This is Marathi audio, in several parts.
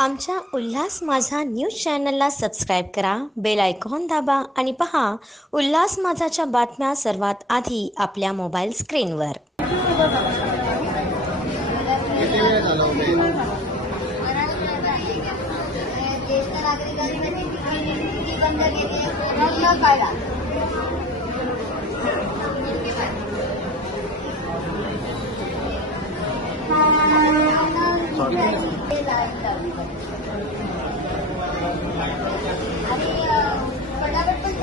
आमच्या उल्हास माझा न्यूज चॅनलला सबस्क्राईब करा, बेल आयकॉन दाबा आणि पहा उल्हास माझाच्या बातम्या सर्वात आधी आपल्या मोबाईल स्क्रीनवर. ज्येष्ठ नागरिकांसाठी किती बंद केले न पाहिला. आणि फटाफट पण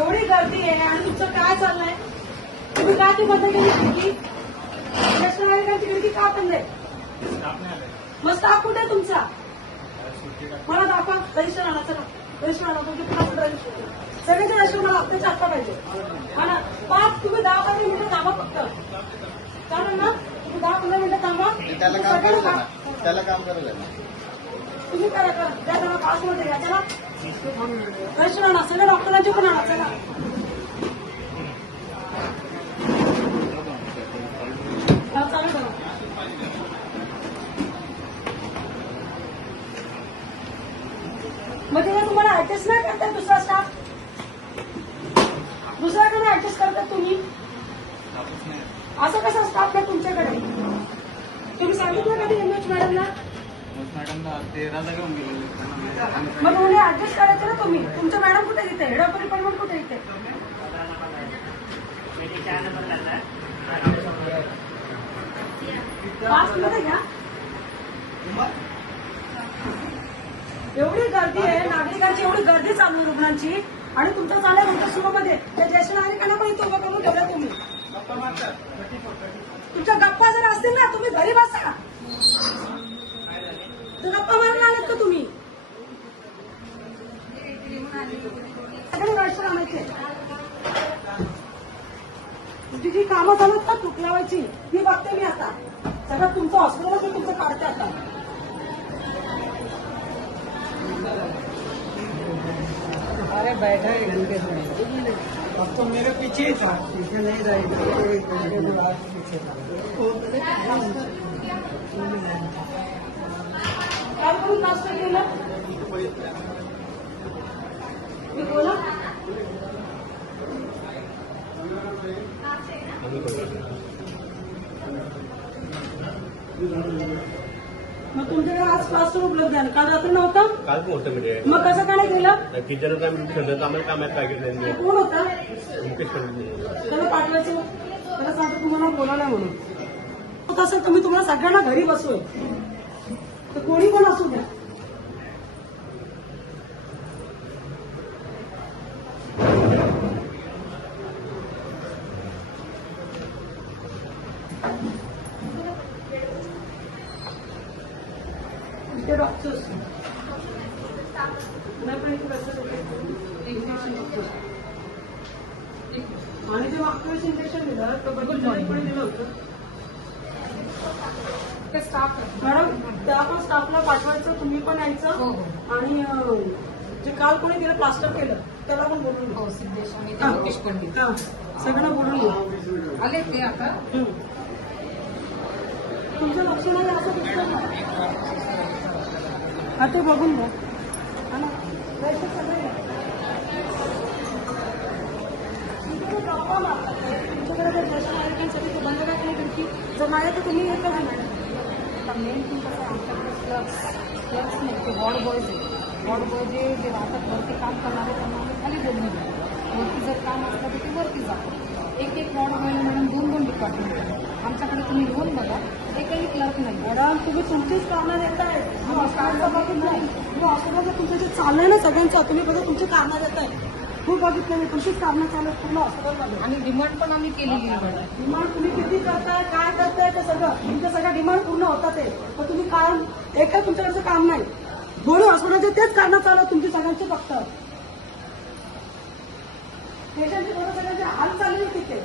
एवढी गर्दी आहे आणि तुमचं काय चाललंय? तुम्ही का ती बंद केली खिडकी? ज्येष्ठ नागरिकांची खिडकी का बंद आहे? मग स्टाफ कुठे आहे तुमचा? मला दाखवा रजिस्टर आणा. चला रजिस्टर आणा. तुमचे कुणाचं रजिस्टर? सगळ्यांचे रजिस्टर मला हप्त्याच्या आत्ता पाहिजे. म्हणा तुम्ही 10-15 मिनिटं थांबा फक्त. चालेल ना? तुम्ही 10-15 मिनिटं थांबा. त्याला काम करायला तुम्ही करा द्या त्याला पासवर्ड द्या. चला रजिस्टर आणा. सगळ्या डॉक्टरांचे पण आणा. चला चालू करा. मग तेव्हा तुम्हाला ऍडजस्ट नाही करताय दुसरा स्टाफ? दुसऱ्याकडे ऍडजस्ट करतात तुम्ही? असं कसं स्टाफ नाही तुमच्याकडे? तुम्ही सांगितलं कधी एमएच मॅडमला? मग तुम्ही ऍडजस्ट करायचं ना तुम्ही. तुमचं मॅडम कुठे येते? हेड ऑफ डिपार्टमेंट कुठे येते? मध्ये घ्या. एवढी गर्दी आहे नागरिकांची, एवढी गर्दी चालू आहे रुग्णांची आणि तुमचं चाललंय तुमच्या सुरूमध्ये त्या ज्येष्ठ नागरिकांना पण इथं उभं करून ठेवलं तुम्ही. तुमच्या गप्पा जर असतील ना तुम्ही घरी बसा. गप्पा मारून आलात का तुम्ही? सगळे रजिस्टर आणायचे. तुमची जी कामं चालू आहेत ना तुक लावायची ती बघते मी आता. सगळं तुमचं हॉस्पिटल मी तुमचं काढते आता. अरे बैठा है घंटे से, अब तो मेरे पीछे ही था, पीछे नहीं रहेगा पीछे था. काय करून नाश्ता केला मी बोला. मग तुमच्याकडे आज प्लास्टर उपलब्ध आहे, काल रात्री नव्हतं? काल पण होतं म्हणजे मग कसं काय केलं? किती जण आम्हाला कामात काय केलं कोण होता? मुकेश त्याला पाठवायचं. त्याला सांगतो तुम्हाला बोलायला म्हणून. होत असेल तर मी तुम्हाला सगळ्यांना घरी बसवोय. तर कोणी पण असू द्या. इथे डॉक्टर्स नाही पण इथे कसं इंजेक्शन डॉक्टर आणि ते मागच्या वेळेस इंजेक्शन दिलं तर पण दिलं होतं. ते स्टाफ मॅडम त्या पण स्टाफला पाठवायचं, तुम्ही पण यायचं. आणि जे काल कोणी तिला प्लास्टर केलं त्याला पण बोलून घेऊ. सिद्धेश आणि मुकेश पंडित सगळ्यांना बोलून घेऊ. आले ते आता. तुमचं लक्ष नाही असं दिसतं ना. हा ते बघून घ्या. सगळे तुमच्याकडे जर ज्येष्ठ नागरिकांसाठी बंद का नाही खिडकी? जर नाही तर तुम्ही हे करा मॅडम. मेन थिंग कसं आहे आमच्याकडे फ्लक्स नाही ते वॉर्ड बॉयज आहे. वॉर्ड बॉय जे राहतात वरती काम करणारे त्यांना आम्ही खाली बोलून घेतो. वरती जर काम असलं तर ते वरती जातो. एक वॉर्ड व्हायला मॅडम 2 डिपार्टमेंट आहे. आमच्याकडे तुम्ही येऊन बघा, एकही क्लर्क नाही. मॅडम तुम्ही तुमचीच कारणं देताय. तुम्ही हॉस्पिटलचा बघित नाही. तुम्ही हॉस्पिटलचं तुमचं जे चाललंय ना सगळ्यांचं, तुम्ही बघा तुमची कारणं देताय. खूप बघितलं नाही, तुमचीच कारणं चालू आहेत पूर्ण हॉस्पिटलमध्ये. आणि डिमांड पण आम्ही केलेली आहे मॅडम. डिमांड तुम्ही किती करताय, काय करताय ते सगळं तुमच्या सगळ्या डिमांड पूर्ण होतात ते. पण तुम्ही कारण एकच तुमच्याकडचं काम नाही. दोन्ही हॉस्पिटलचे तेच कारणं चालू आहेत तुमची सगळ्यांची फक्त. पेशंटचे थोडं सगळ्यांचे हाल चालू आहे तिथे.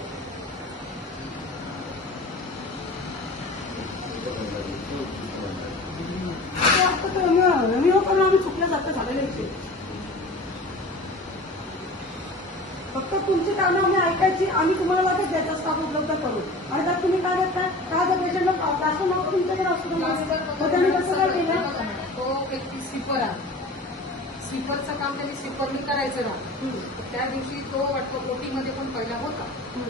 आम्ही चुकल्यासारखं झालेलं इथे. फक्त तुमची कारणं आम्ही ऐकायची, आम्ही तुम्हाला लगेच द्यायचा स्टाफ उपलब्ध करू. आणि त्यात तुम्ही काय देताय, काय जर पेशंटला जास्त नाव तुमच्याकडे हॉस्पिटल त्यांनी कसं काय केलं. तो व्यक्ती स्वीपर आहे. स्वीपरचं काम त्यांनी स्वीपरनी करायचं ना. त्या दिवशी तो वाटतं ओटीमध्ये पण पहिला होता.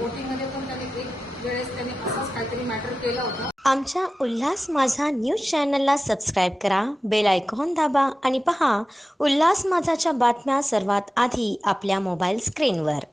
ओटीमध्ये पण त्याने एक वेळेस त्यांनी असाच काहीतरी मॅटर केला होता. आमच्या उल्हास माझा न्यूज चॅनलला सबस्क्राईब करा, बेल आयकॉन दाबा आणि पहा उल्हास माझाच्या बातम्या सर्वात आधी आपल्या मोबाईल स्क्रीनवर.